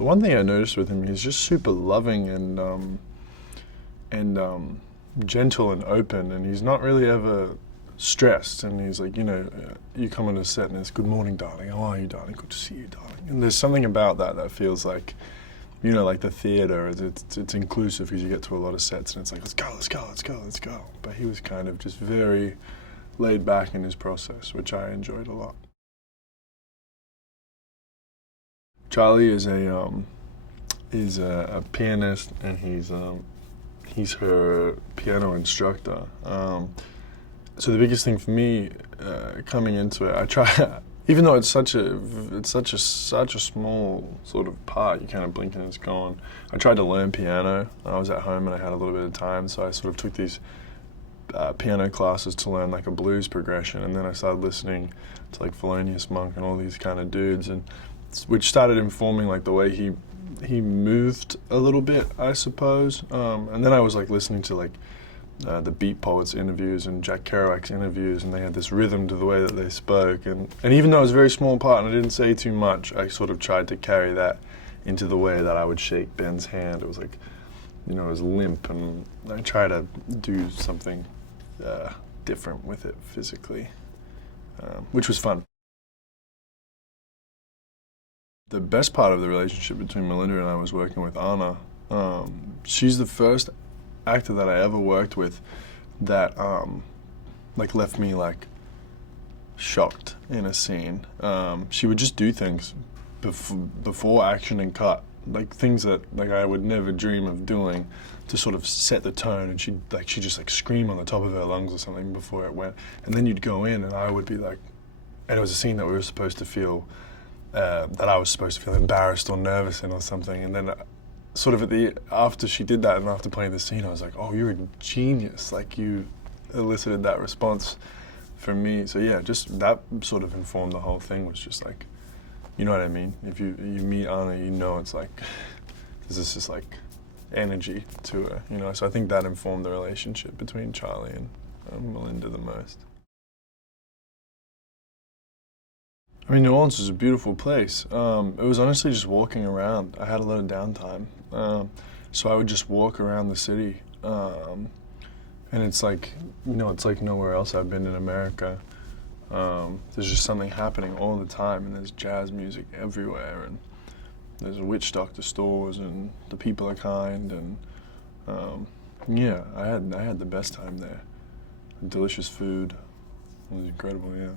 The one thing I noticed with him, he's just super loving and gentle and open, and he's not really ever stressed. And he's like, you come on a set and it's, "Good morning, darling. How are you, darling? Good to see you, darling." And there's something about that feels like, like the theater, it's inclusive, because you get to a lot of sets and it's like, let's go, let's go, let's go, let's go. But he was kind of just very laid back in his process, which I enjoyed a lot. Charlie is a pianist, and he's her piano instructor. So the biggest thing for me coming into it, I try, even though it's such a small sort of part, you kind of blink and it's gone. I tried to learn piano. I was at home and I had a little bit of time, so I sort of took these piano classes to learn like a blues progression, and then I started listening to like Thelonious Monk and all these kind of dudes, and which started informing like the way he moved a little bit, I suppose. And then I was like listening to like the Beat Poets interviews and Jack Kerouac's interviews, and they had this rhythm to the way that they spoke. And even though it was a very small part and I didn't say too much, I sort of tried to carry that into the way that I would shake Ben's hand. It was like, it was limp, and I try to do something different with it physically, which was fun. The best part of the relationship between Melinda and I was working with Anna. She's the first actor that I ever worked with that like left me like shocked in a scene. She would just do things before action and cut, like things that like I would never dream of doing, to sort of set the tone, and she'd just like scream on the top of her lungs or something before it went, and then you'd go in and I would be like, and it was a scene that we were supposed to feel that I was supposed to feel embarrassed or nervous in or something, and then sort of after she did that and after playing the scene, I was like, oh, you're a genius, like you elicited that response from me. So yeah, just that sort of informed the whole thing. Was just like, you know what I mean? If you meet Anna, it's like, there's this just like energy to her, so I think that informed the relationship between Charlie and Melinda the most. I mean, New Orleans is a beautiful place. It was honestly just walking around. I had a lot of downtime, so I would just walk around the city, and it's like, it's like nowhere else I've been in America. There's just something happening all the time, and there's jazz music everywhere, and there's witch doctor stores, and the people are kind, and yeah, I had the best time there. Delicious food. It was incredible, yeah.